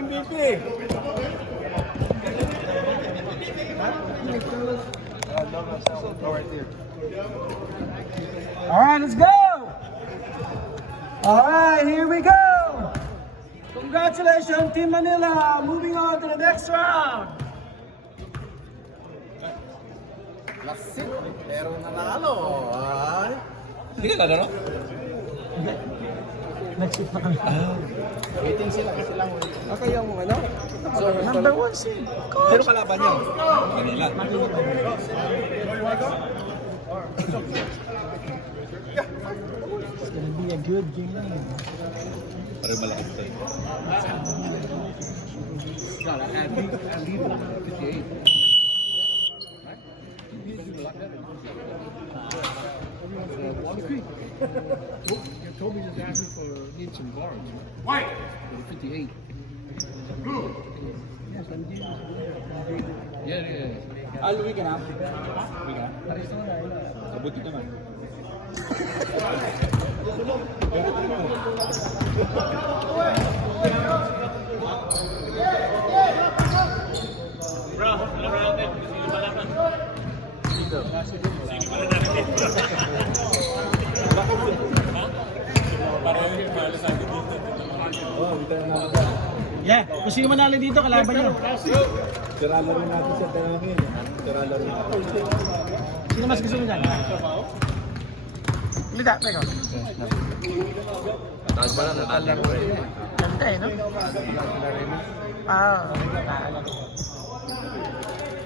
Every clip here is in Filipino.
MVP. All right, let's go. All right, here we go. Congratulations, Team Manila. Moving on to the next round. Lasik, pero nanalo. Ay. Hindi ka na, no? Nag-shoot na kami. Waiting sila. Silang waiting. Okay, yung ano? So, Number 1 seed. Sino kalaban niyo? Manila. It's gonna be a good game. Parang malaki ito. Toby just asked me for need some guards. White. For 58. Blue. Yeah. Louis ka na? Mabuti naman. Yeah, kung sino manalo dito, kalaban nyo. Sirala rin natin sa tanongin. Sirala rin natin. Sino mas gusto mo dyan? Lida, teka. Taas pa lang, natalo ko eh. Ganda eh, no? Ah,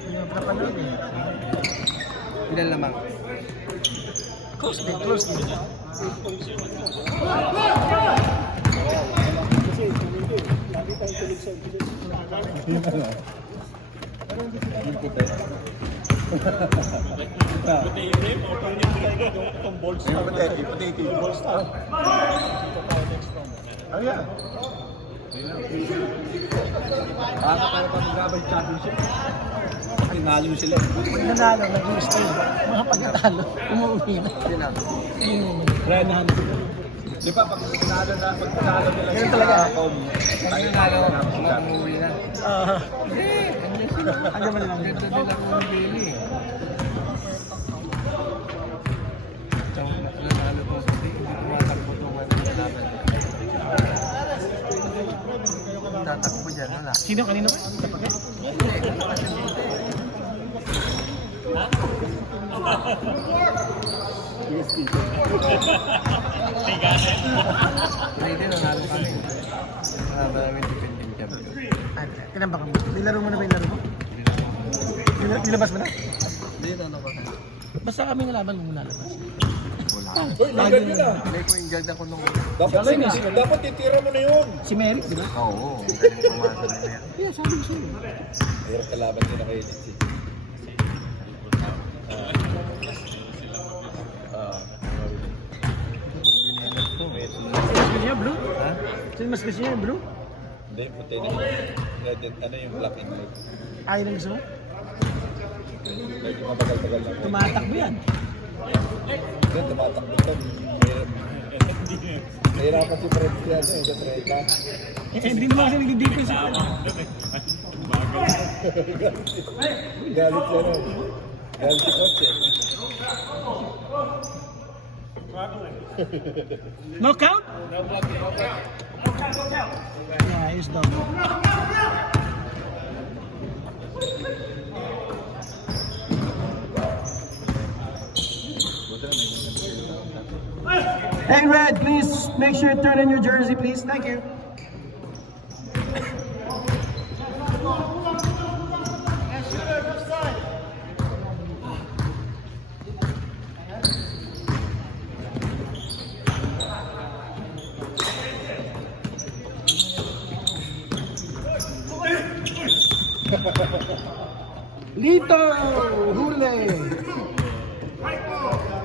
hindi mo napanood eh. Ilan lamang? Close din, close din. Yung puti. Yung puti. Oh yeah. Baka tayo pa mag-gabay championship. Tinalo sila. Pag nanalo, nag-i-stay. Mga pagkatalo, umuwi na. Ryan Hunt. Di ba pag tinalo nila Ganun talaga. tayo nalo na umuwi na. Hanggang man lang. Ganda nila kung Billy. Nanalo po sa hindi tumatakbo itong laban. Tatakbo dyan, wala. Sino kanino ba? Tapagay? Hindi, nanalo kami. Wala ba namin defending champion? Ilan ba kami? Nilaro mo na ba yung laro mo? Nilabas mo na? Hindi, ano ba kayo? Basta kami nalaban mo nalabas. Wala. Lagi yun. Hindi ko yung gag ako nung... Dapat titira mo na yun. Si Mary, di ba? Oo, galing pumasa na yan. Yeah, sabi ko sa'yo. Hirap kalaban nila kay LC. Sino mas gusto niya? Blue? Ha? Sino mas gusto niya? Blue? Hindi, puti na. Ano yung black and white? Ayaw lang gusto mo? Medyo matagal-tagal lang. Tumatakbo yan. Hindi, tumatakbo ito. Nahirapan si Fred siya sa Treka. Hindi naman kasi nag-defense ako. Galit siya nun. Galit si Coach eh. No count? Yeah, he's double. Hey Red, please make sure you turn in your jersey, please. Thank you. Lito Hule.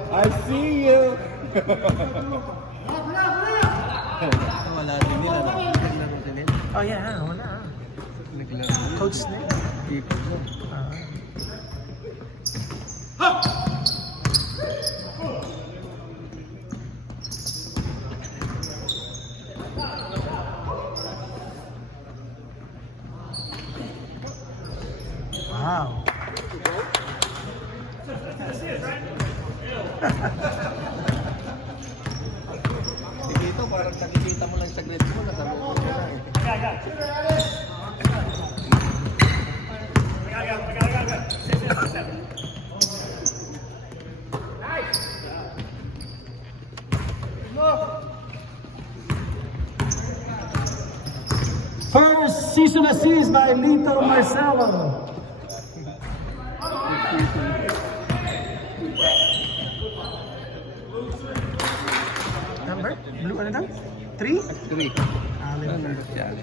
I see you! Wala din nila na. Naglaro din nila. Oh yeah, wala. Naglaro. Coach na yun. Keeper mo. Wow. Dito, parang nakikita mo lang sa grade mo, nakaloko mo na eh. First season assist by Lito Marcelo. Number? Blue ano daw? 3? 3. Number. Yan.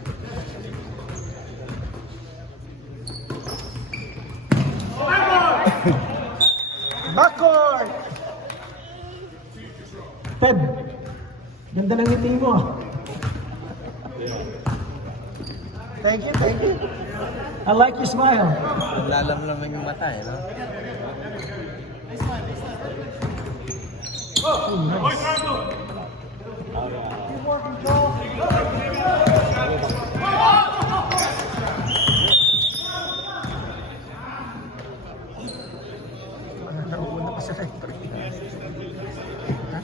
Backcourt! Ted, ganda ng ngiti mo. Thank you, thank you. I like your smile. Lalamlaman yung mata eh, no? Oh, nice. Nauna pa sa referee. Ha?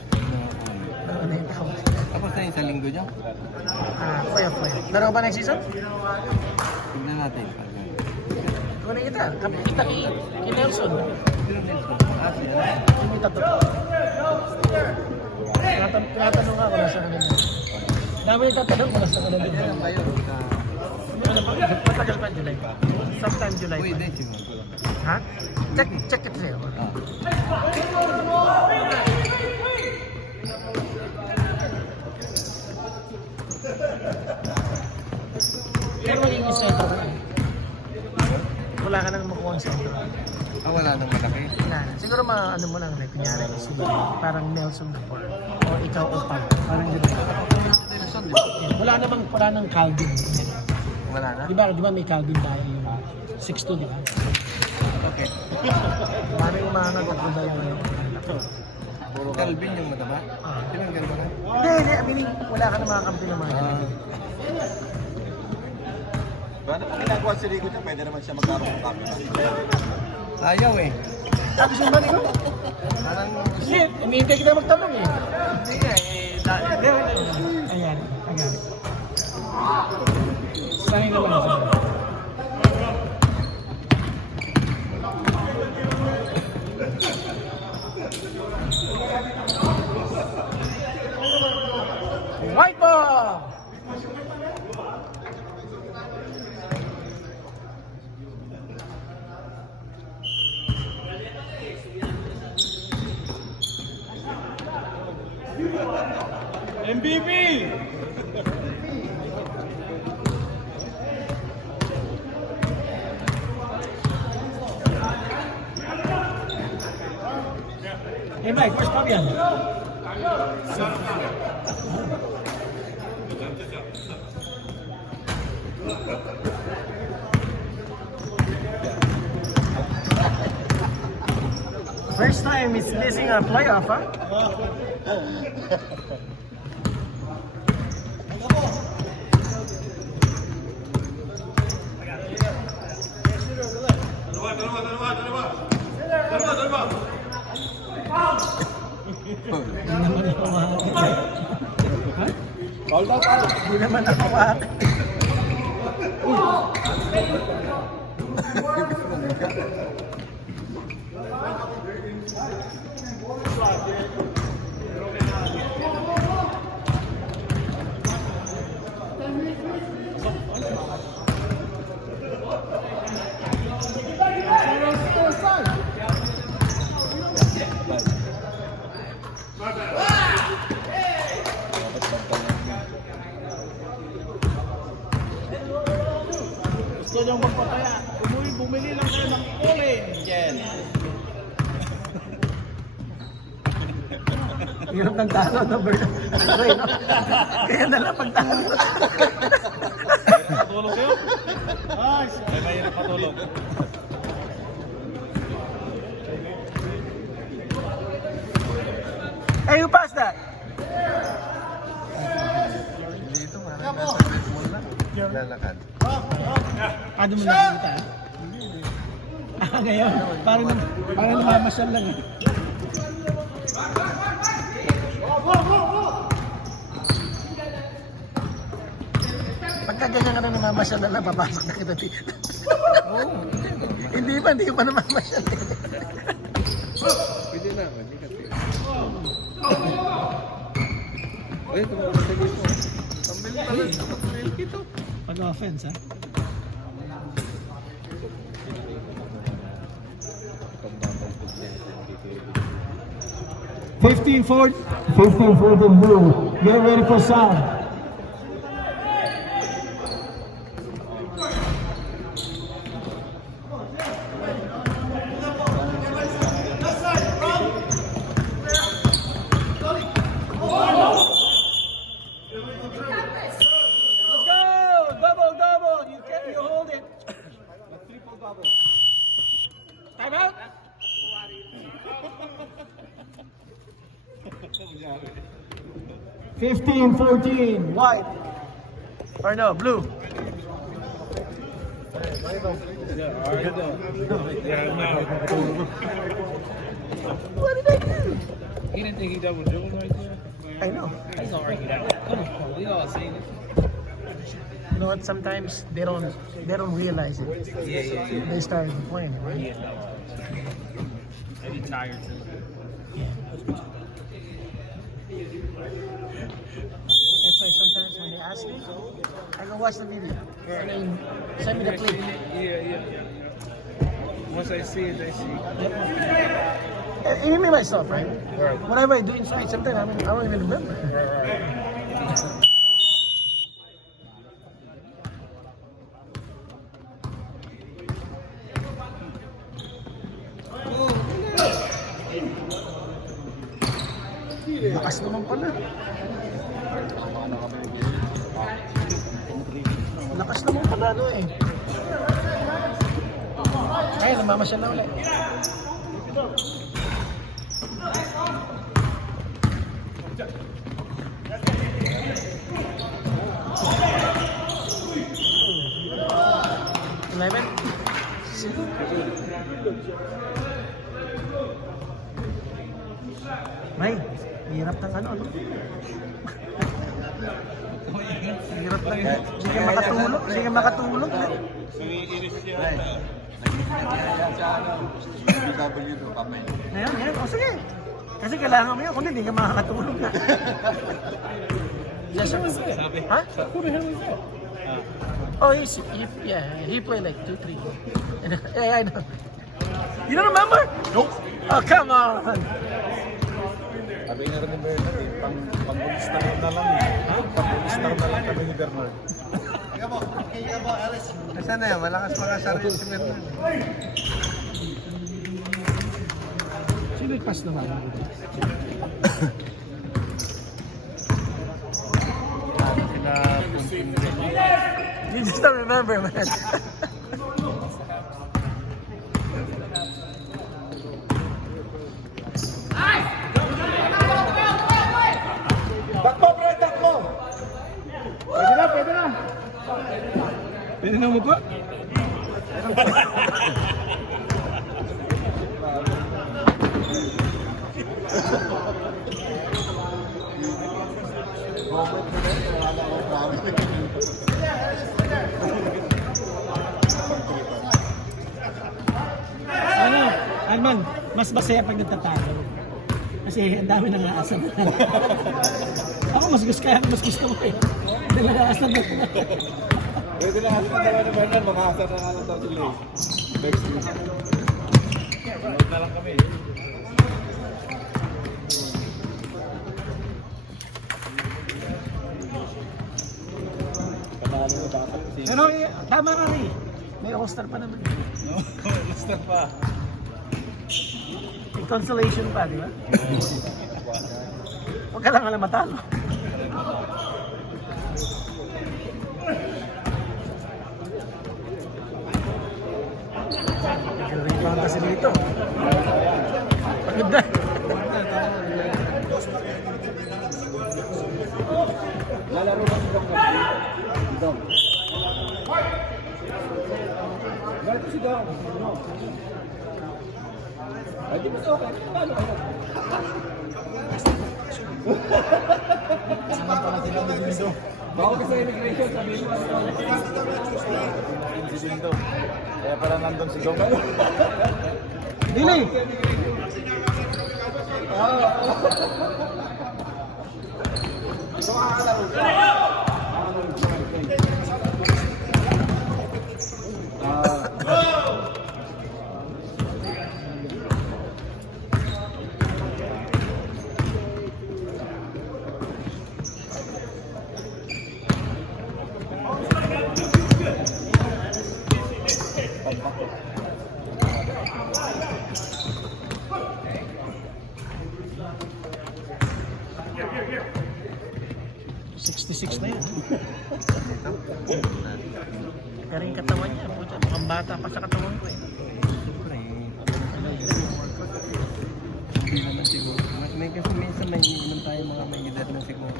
Nauna yung tao. Tapos na yung sa linggo nyo? Play. Laro ka ba next season? Tignan natin. Kung kita, kita kay Nelson. Hindi tatlo. Tinatanong ako nasa kanila. Dami yung tatanong ko nasa kanila. Kailan ba yun? Matagal pa July. Sometime July. Pwede, siguro. Ha? Check it sa'yo. Pero magiging center ka. Wala ka nang makuha ang center. Wala nang malaki. Wala na. Siguro ano mo lang, like, kunyari, sige, parang Nelson Dupor. O ikaw o Pag. Parang gano'n. Nelson, di ba? Wala nang Calvin. Wala na? Di ba may Calvin tayo yung 6'2", di ba? Okay. Parang umangat at ba yung Puro Calvin yung mataba? Tinanggal ba na? Hindi, I mean, wala ka na makakampi ng mga ganun. Paano pag ginagawa si Rico niya, pwede naman siya magkaroon ng copy na. Ayaw eh. Tapos yung balik ko? Parang... Hindi, hinihintay kita magtanong eh. Hindi nga eh. Ayan, ayan. Saan yung naman siya? White ball! MVP! Hey Mike, where's Fabian? First time he's missing a playoff, huh? Hindi naman ako ate. Gusto niyong magpataya. Bumili lang kayo ng collagen. Hirap ng talo, no? Okay, no? Kaya na lang pagtalo. Patulog kayo? Ay, mahirap patulog. Hey, who passed that? Dito, parang nasa ritmo lang. Lalakad. Doon mo nakikita, eh? Ngayon, parang namamasyal lang eh. Pagka ganyan ka na namamasyal na lang, papasok na kita dito. Hindi pa namamasyal eh. Pwede na, hindi kasi. Ay, tumakas sa dito. Tambil talaga sa dito. Pag-offense, ha? Fifteen for the blue. Get ready for sound. Let's go! Double! You hold it. Triple double. Time out! 15-14. White. Or no, blue. What did I do? He didn't think he double dribbled right there. I know. He's already that. Come on, we all seen it. You know what? Sometimes they don't realize it. Yeah. They start playing, right? Yeah, no. Maybe tired too. That's why sometimes when they ask me, I go watch the video. And then send me the clip. Yeah. Once they see it, they see it. Even me myself, right? Right. Whatever I do inside, sometimes I don't even remember. Right. Lakas naman pala. Lakas naman pala, no eh. Ay, namamasyal na ulit. Eleven. May, hirap ng ano, no? Hirap ng, hindi ka makatulog, eh. Ngayon, o sige. Kasi kailangan mo yun, kundi hindi ka makakatulog na. Yes, sir. Huh? Who the hell is that? Oh, he played like 2-3. Yeah, I know. You don't remember? Nope. Oh, come on. Sabi nga rin ni Bernard eh, pang-star na lang eh. Pang-star na lang kami ni Bernard. Nasaan na yan? Malakas makasar yun si Bernard. Sino yung pass naman? You just don't remember, man. Takbo, bro! Takbo! Pwede na. Pwede na mo po? Alman, mas masaya pag nagtatalo. Kasi ang dami nang aasan. Ako mas gusto ko eh. Nag-aasan na. Pwede na halos na naman ni Bernard, makakasar na nga lang daw sila eh. Next week. Sunod na lang kami eh. Panalo mo dapat. Pero tama ka rin. May all-star pa naman. No, all-star pa. May consolation pa, di ba? Huwag ka lang alam matalo. Nag-rebound kasi dito. Pagod na. Lalaro ba si Dong? Bakit si Dong? Ay, di ba sa okay? Paano kayo? Saan pala sila nagbindo? Bako kasi immigration, sabi mo kasi insidindo. Kaya pala nandun si Dong. Delay! Ito makakalaro ka. Na yan. Pero yung katawan niya, puta, mukhang bata pa sa katawan ko eh. Hindi naman siguro. May kasi minsan may naman tayo mga may edad na siguro.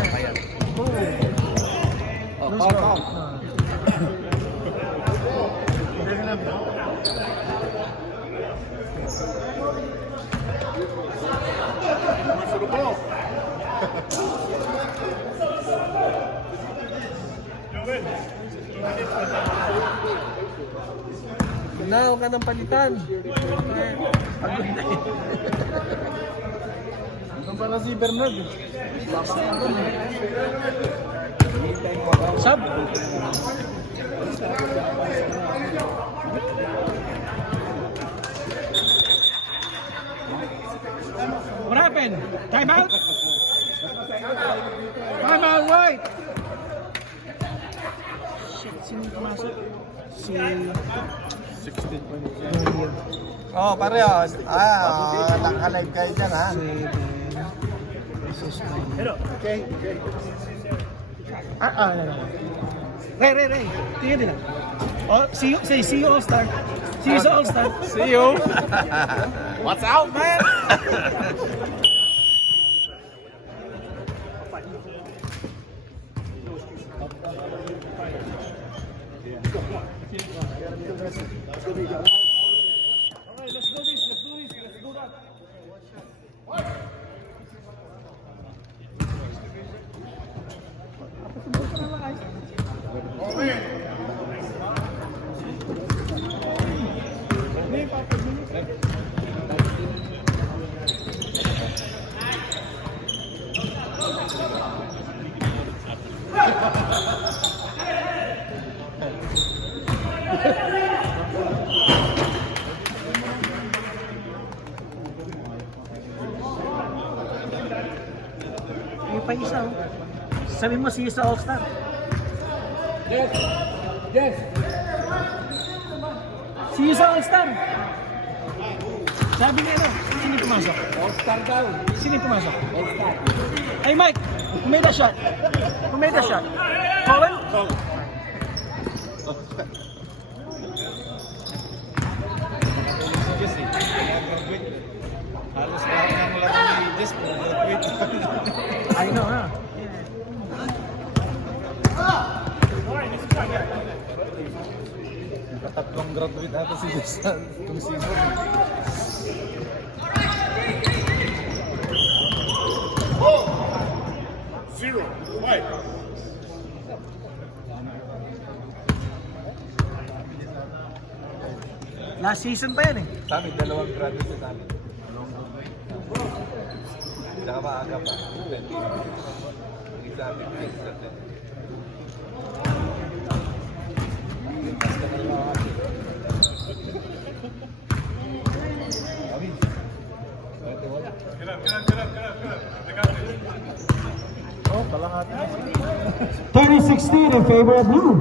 Kaya. Now ka ng palitan. Pagod na eh. Ito pala si Bernard. Sub? What happened? Time out? Time out, right? Shit, sino pumasok? Si... 16.7. Oh, pare yun. Nakalive kayo dyan, ha? Okay. Ray. Tingnan din na. Oh, see you All-Star. See you sa All-Star. See you. What's out, man? May pa isa, oh. Sabi mo, see you sa All-Star. Yes. See you sa All-Star. Sabi niya, sino pumasok? All-Star daw. Sino pumasok? All-Star. Hey Mike, who made the shot? Who made the shot? Colin? Halos lahat ng laro ni Jess, graduate. I know, ha? Tatlong graduate ata si Jess sa itong season. Last season pa yan eh. Sa amin, dalawang graduate sa amin. Saka maaga pa. Ang isa amin, kids natin. Oh, balangati na. 30-16 in favor of blue.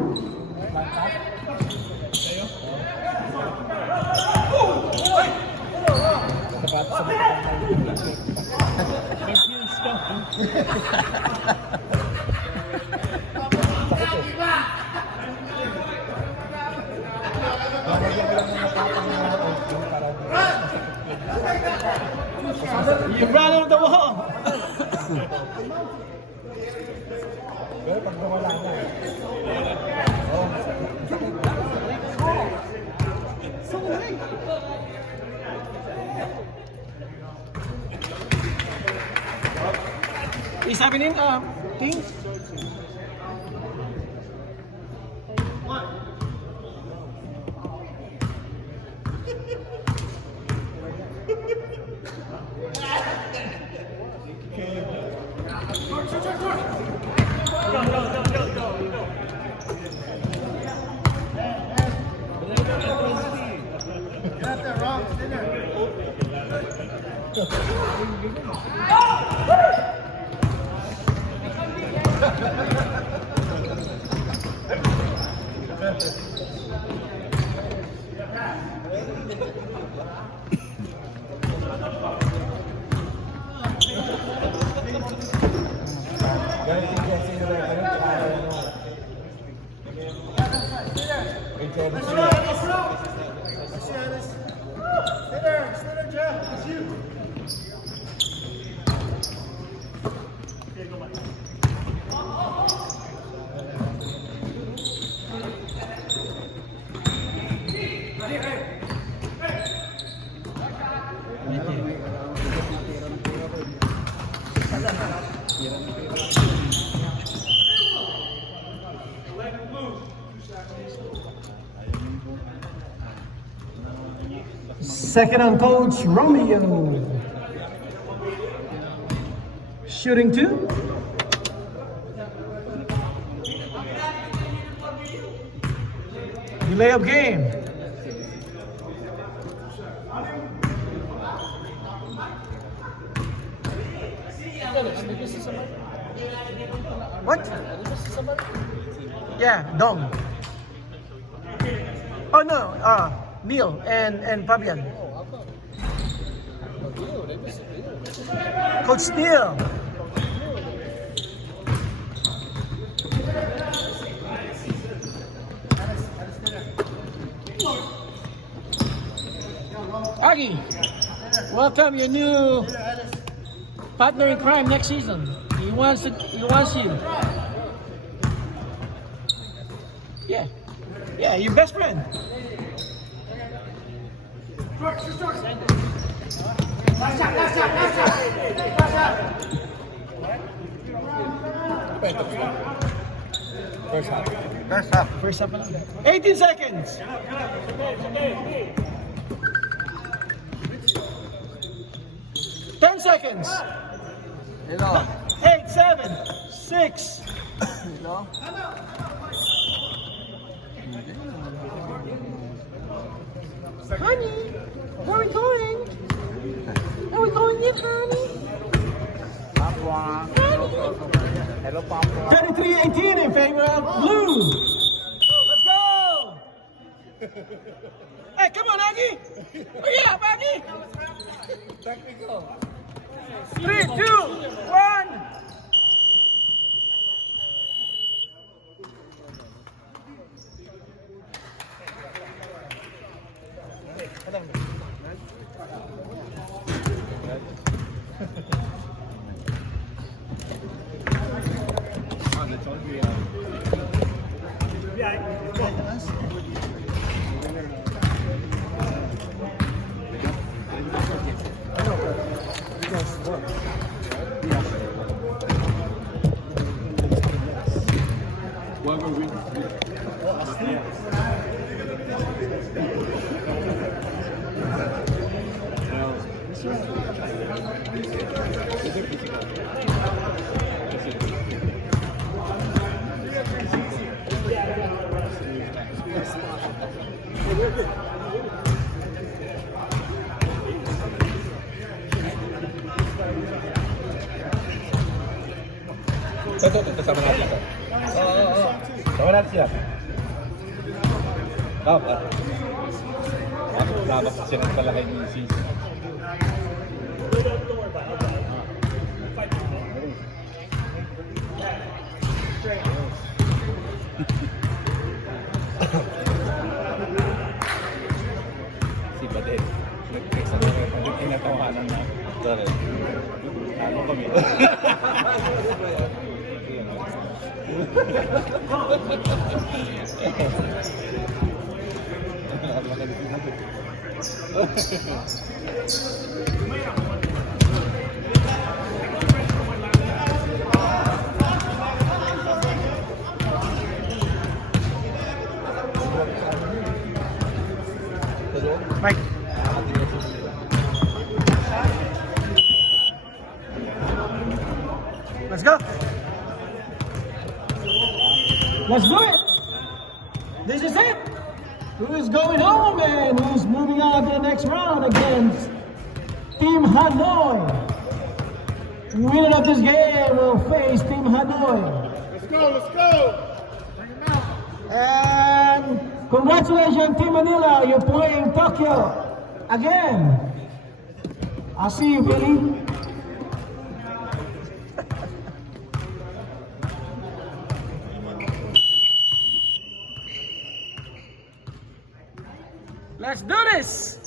You ran over the wall. Pero pag nawala na. happening, King? Ganun din kasi yung referee, tsaka ano. Yung Chelsea. Second on coach, Romeo. Shooting 2. Delay of game. What? Yeah, Dom. Oh no, Neil and Fabian. Coach Neil. Aggie, welcome your new partner in crime next season. He wants you. Yeah, your best friend. First half. First up, 18 seconds. 10 seconds. 8, 7, 6. Honey, where are we going? Are we going in, honey? Hello, Papa. 33-18 in favor of blue. Let's go! Hey, come on, Aggie! Hurry up, Aggie! Technical. 3, 2, 1. Ito, kasama natin ito. Sama natin siya. Dapat. Dapat siya ng pala kay Mrs. Si Badel. Nagkesa na rin. Ang tinatawanan na. Sorry. Ano kami? Let's do it. This is it. Who is going home and who's moving on to the next round against Team Hanoi? Winner of this game will face Team Hanoi. Let's go, let's go! And congratulations, Team Manila. You're playing Tokyo again. I'll see you, Billy. Let's do this.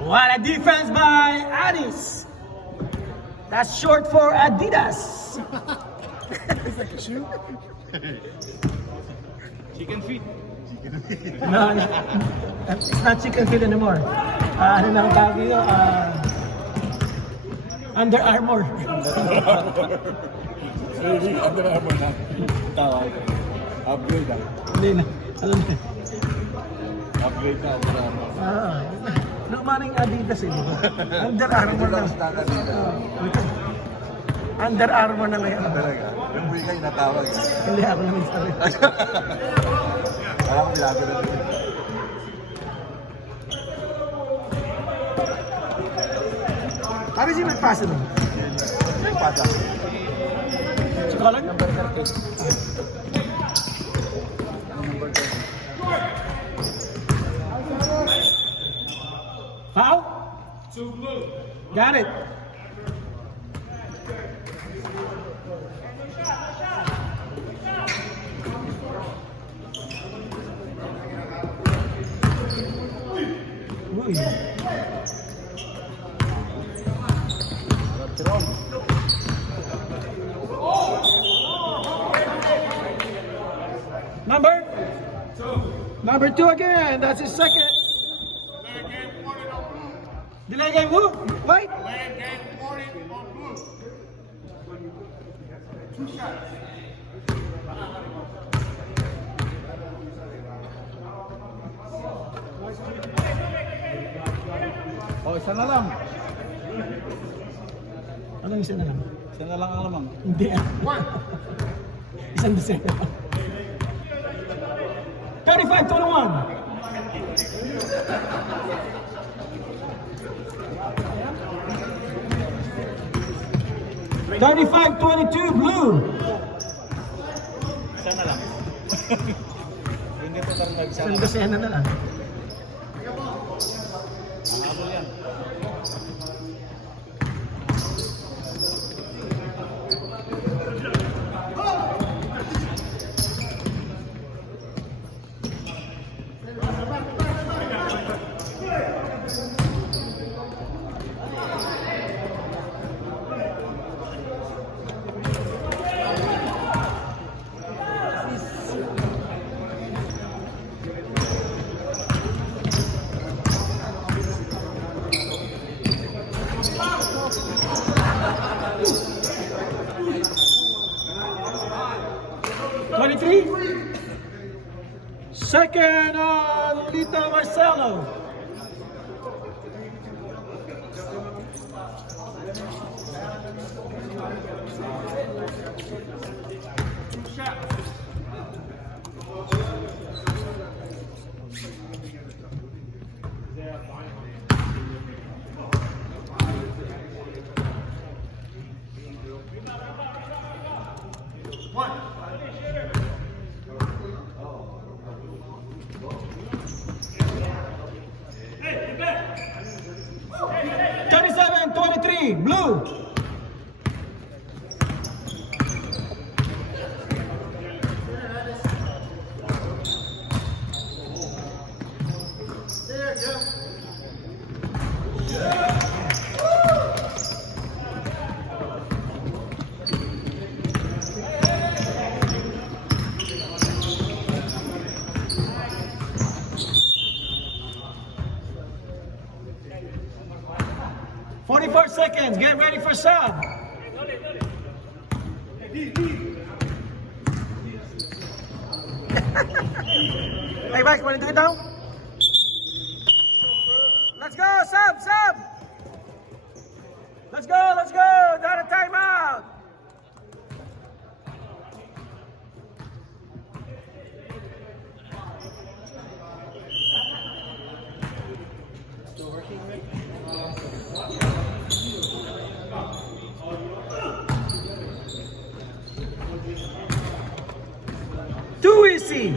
What a defense by Addis. That's short for Adidas. It's like a shoe. Chicken feet. No, it's not chicken feet anymore. Ano na ang tawag nito? Under Armour. Baby, Under Armour na. Tawag. Upgrade na. Hindi na. Ano na? Upgrade na, Under Armour. Lumaning Adidas eh. Under Armour na. Under Armour na ngayon. Talaga. Yung buhay kayo natawag. Hindi ako namin sabi. Alam ko nilago na rin. Sabi siya may pasa nun. Yung pata. Si Colin? Number 30. Number 30. Foul? Got it. Uy. Number two again. That's his second. Delay game who? White? Oh, isa na lang. Anong isa na lang? Isa na lang ang lamang. Hindi ah. Isang desena. 35-21. Blue. Isa na lang. Hindi po tayo nag-isa Isang desena na lang. Habol yan. Second on Lito Marcelo. Blue. 44 seconds. Get ready for sub. Hey, Mike, wanna do it now? Let's go, sub. Let's go. Not a timeout. Too easy.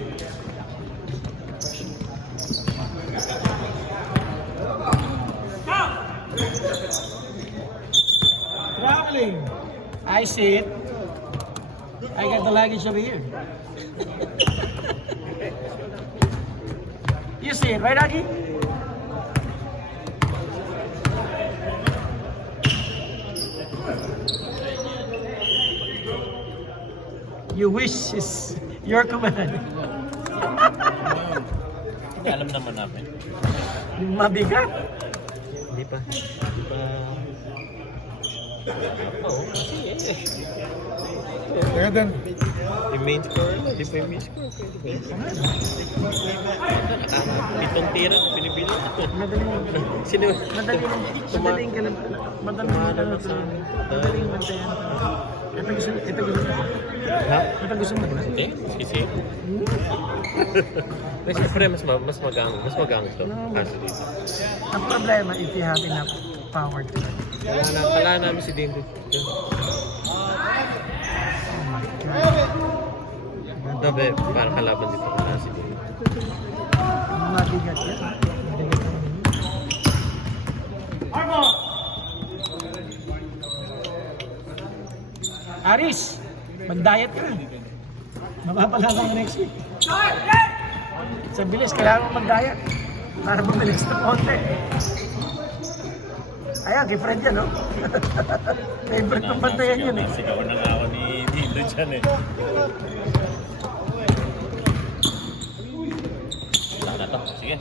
Traveling. I see it. I got the luggage over here. You see it, right, Aki? You wish is your command. Hindi, alam naman namin. Yung mabigat. Hindi pa. Oo, kasi Kaya din. yung main score, hindi pa yung main score. Pitong tira na pinipili. Sino? Madaling ka lang. Madaling bantayan. Ito gusto mo. Ha? Ito gusto mo, di ba? Hindi, kasi. Mas siyempre, mas magang to. Kaso dito. Ang problema if you have enough power to it. Kala namin si Dingo. Dabi, parang kalaban dito. Kala si Dingo. Mabigat yan. Aris, mag-diet ka. Mapapala ka next week. Sa bilis, kailangan mo mag-diet. Para bumilis na konti. Ayan, kay Fred yan, no? Favorite ng bantayan yun, eh. Sigaw na nga ako ni Dingo dyan eh. Wala na to, sige.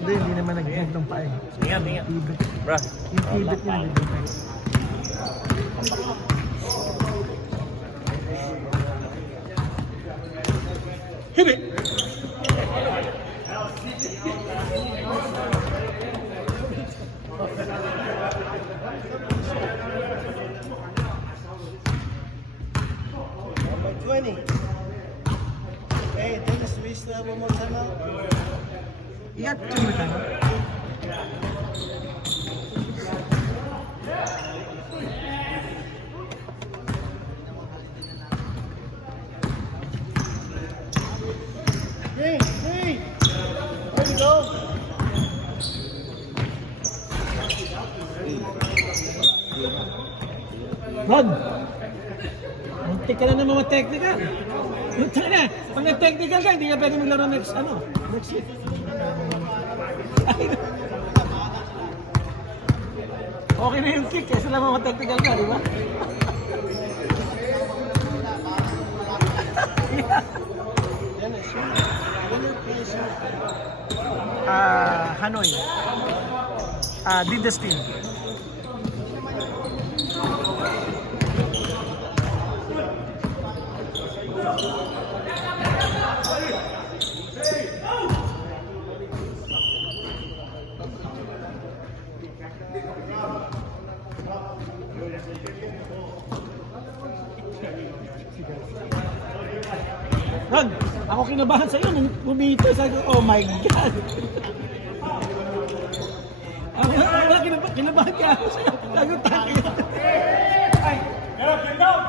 Hindi naman nag-gantong pa eh. Ingat. Bra. Yung tibet niya nag-gantong pa eh. Hit it! Number 20. Hey, Dennis, we still have one more timeout? You got 2 more time. Green! There you go. Rod! Muntik ka na ng mga technical. Muntik na! Pag nag-technical ka, hindi ka pwede maglaro next week. Okay na yung kick, kaysa lang mga technical ka, di ba? Dennis, winner plays Hanoi. Didestin. Ron, ako kinabahan sa'yo nung bumito. Sabi ko, oh my God. Wala kinabahan ka ako sa'yo. Sabi ko, taki. Get down!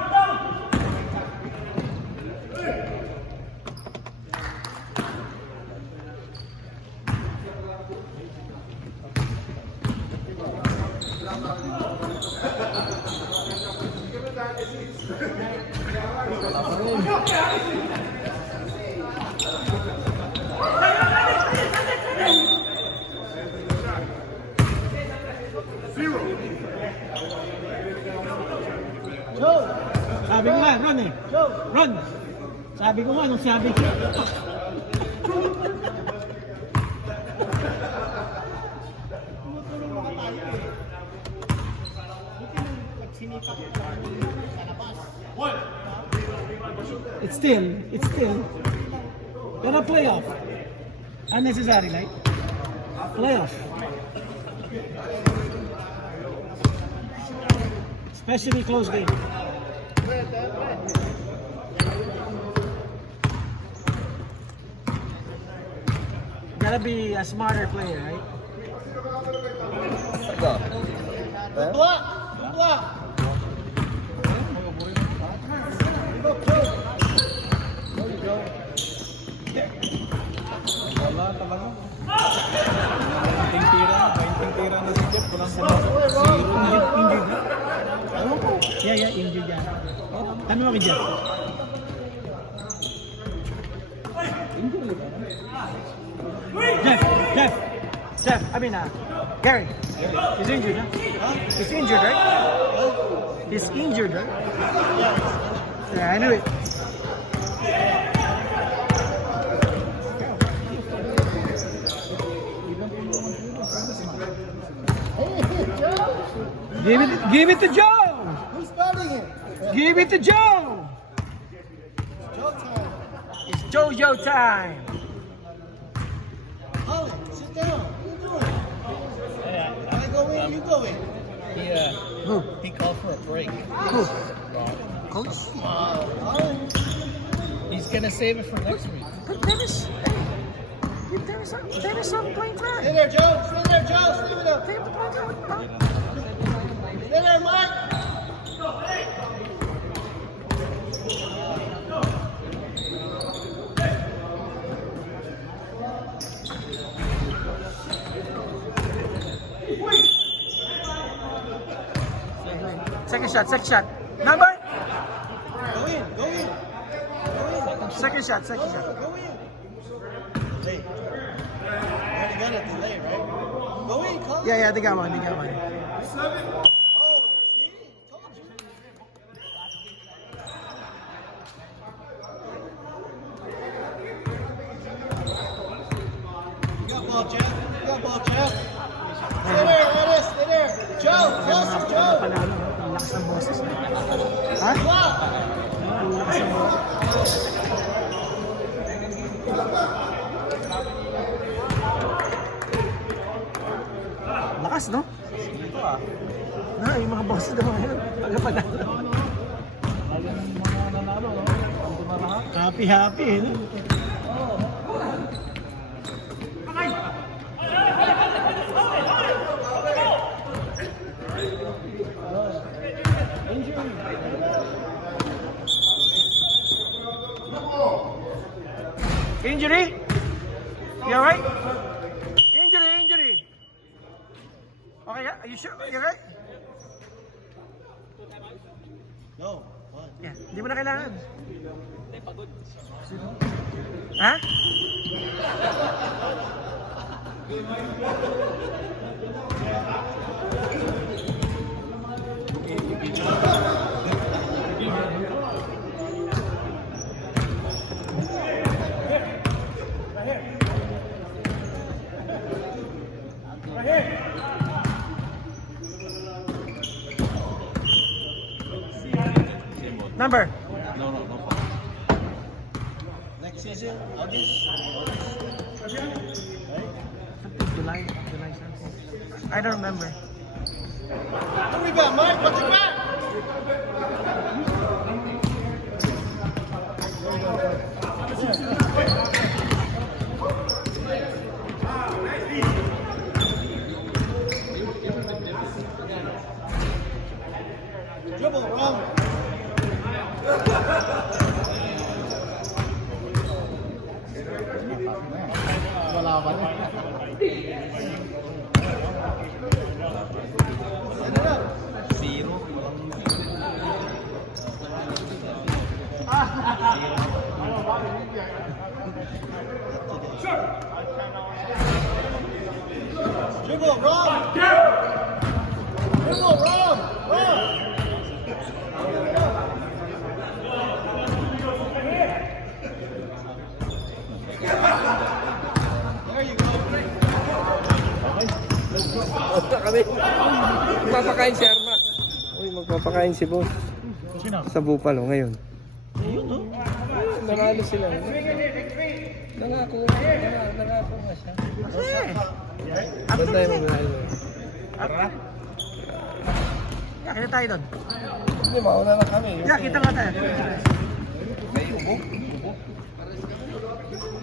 Sabi ko nga, Ron eh. Ron! Sabi ko nga, nung sabi ko. It's still. Gonna playoff. Unnecessary, like. Playoff. Especially close game. Gotta be a smarter player, right? Good block. Good block. Wala talaga. 20 tira na si Jeff. Walang zero na. Injured. Yeah, injured yan. Tanong mo kay Jeff. Jeff, I mean, Gary. He's injured, huh? He's injured, right? He's injured, right? Yeah, I knew it. Give it to Joe! Who's starting it? Give it to Joe! Joe time. It's JoJo time! Holly, sit down. What are you doing? I go in, you go in. He called for a break. Coach? Holly. He's gonna save it for next week. But Dennis I'm playing Stay flag. there, Joe. Stay there, Joe. Stay with him. Stay there, Mike. Second shot. Number? Go in. Second shot. Go in. Delay. You already got it delay, right? Go in, call. Yeah, they got one. Oh, see? Told you. You got ball, Jeff. Stay there, Addis. Stay there. Joe, close to Joe. Panalo, ang lakas ng boses. Ha? Block. Ang lakas ng boses. Lakas, no? Yung mga boses daw ngayon. Pagkapanalo. Happy, eh, no? Injury? You alright? Injury. Okay, yeah? Are you sure? You alright? No. What? Yeah, hindi mo na kailangan. Ha? Number? No. Next season, August. July something. I don't remember. What we got, Mike? What you got? Dribble, wrong. Wala pa rin. Set it up. Zero. Dribble, wrong. Dribble, wrong. kami. Magpapakain si Arma. Uy, magpapakain si boss. Sino? Sa Bupalo ngayon. Ayun, no? Nanalo sila. Nangako nga siya. Ba't tayo manalo? Kita tayo doon. Hindi, mauna na kami. Kita nga tayo.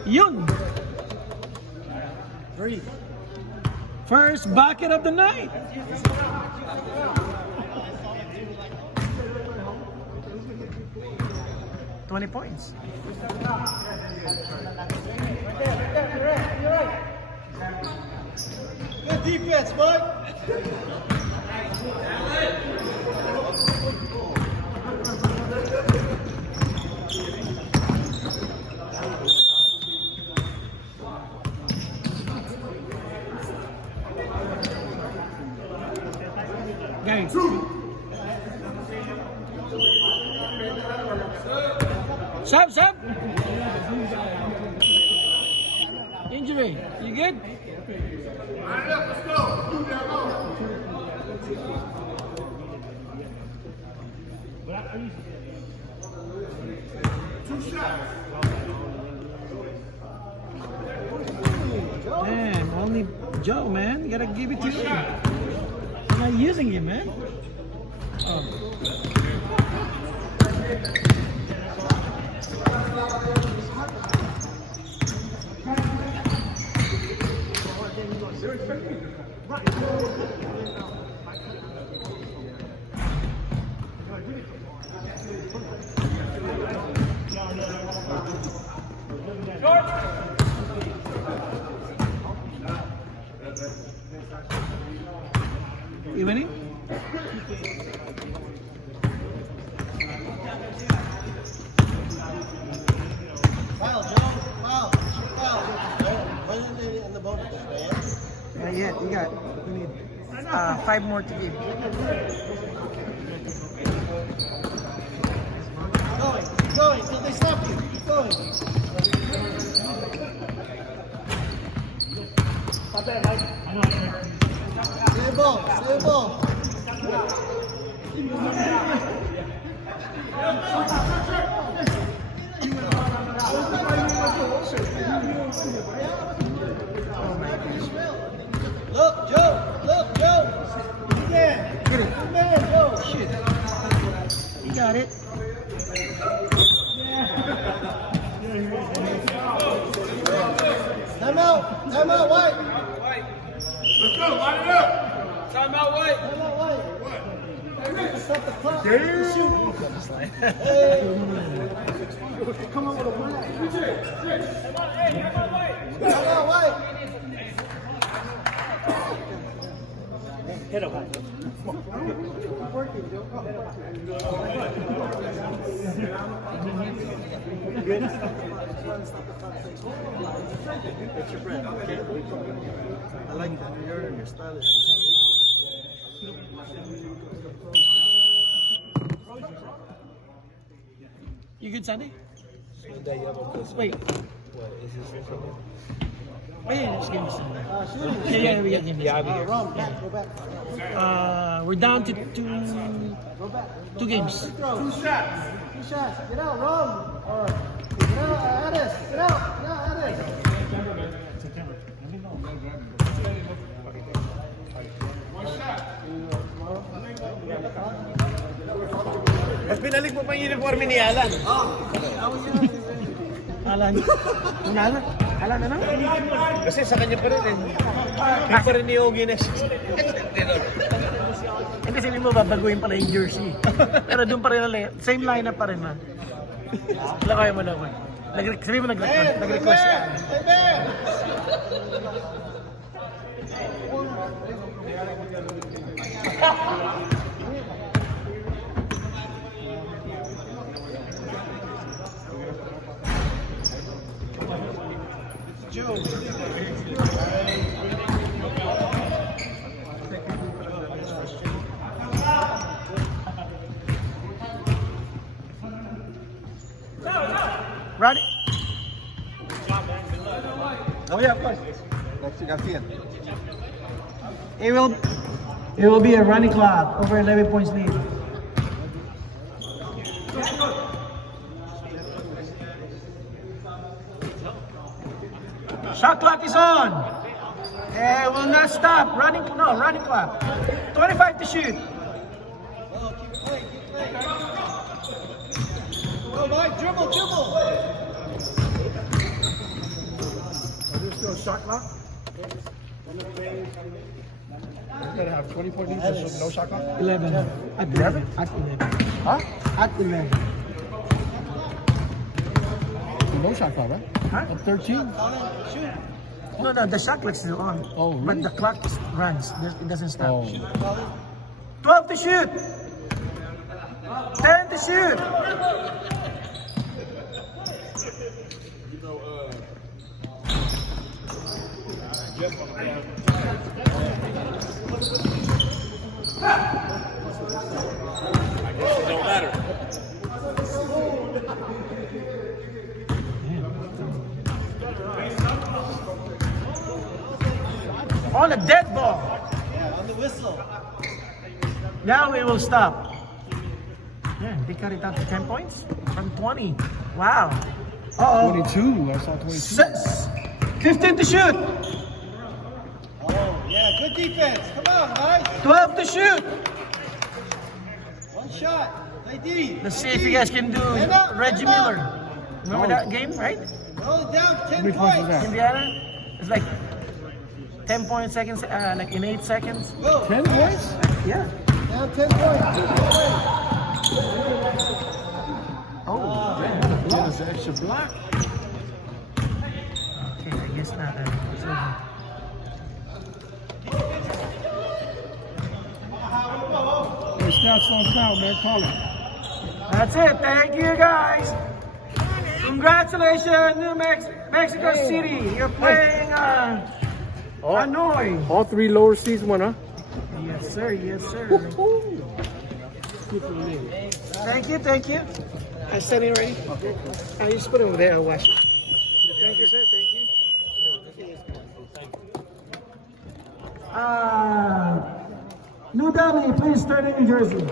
Yun! First bucket of the night! $20 points. Good defense, bud. Guys. Sub! Injury. You good? Man, only Joe, man. You gotta give it to him. You're not using him, man. You winning? Foul, Joe. Foul. Wasn't it in the bonus, man? Yeah, you got. We need 5 more to give. Keep going until they stop you. Keep going. Stay ball. Look, Joe. Yeah. Get it. Good man, Joe. Shit. You got it. Time out, White. Let's go, line it up. Time out, White. Stop the clock. Shoot. Hey. Come on with a plan. Time out, White. Hit him. That's your brand. I like that. You're stylish. You good, Sandy? Wait. Oh, yeah, just give me some. Yeah, we got him. Rum, go back. We're down to two games. Two shots. Get out, Rum. Or get out, Addis. Get out, Addis. Mas pinalig mo pa yung uniforme ni Alan. Alan. Alan na? Kasi sa kanya pa rin eh. Hindi pa rin ni Yogi na siya. Hindi sabihin mo, babaguhin pala yung jersey. Pero doon pa rin na same lineup pa rin, man. Lakay mo naman. Sabihin mo nag-request siya. Ready? Oh yeah, of course. I've seen it. It will It will be a running clock over 11 points lead. Shot clock is on. It will not stop. Running clock. 25 to shoot. Go, Mike, dribble. Is there still a shot clock? You gotta have 24 leads, there's no shot clock? 11. At 11? At 11. Huh? At 11. No shot clock, right? Huh? At 13? No, the shot clock is still on. Oh, really? But the clock runs. It doesn't stop. Oh. 12 to shoot. 10 to shoot. It don't matter. On a dead ball. Yeah, on the whistle. Now it will stop. Yeah, they cut it down to 10 points from 20. Wow. Uh-oh. 22, I saw 22. 15 to shoot. Oh, yeah, good defense. Come on, Mike. 12 to shoot. One shot. Play D. Let's see if you guys can do Reggie Miller. Remember that game, right? Roll it down 10 Which one was points. that? Indiana? It's like 10 point seconds, like in 8 seconds. Go. 10 points? Yeah. Down 10 points. Oh, There's an extra block. okay, I guess not. It's over. Hey, stats on town, man. Call it. That's it. Thank you, guys. Congratulations, New Mexico City. You're playing Hanoi. All 3 lower seeds won, huh? Yes, sir. Yes, sir. Thank you. I said it already. I just put it over there. I'll watch it. Thank you, sir. Thank you. New Delhi, please turn in your jersey.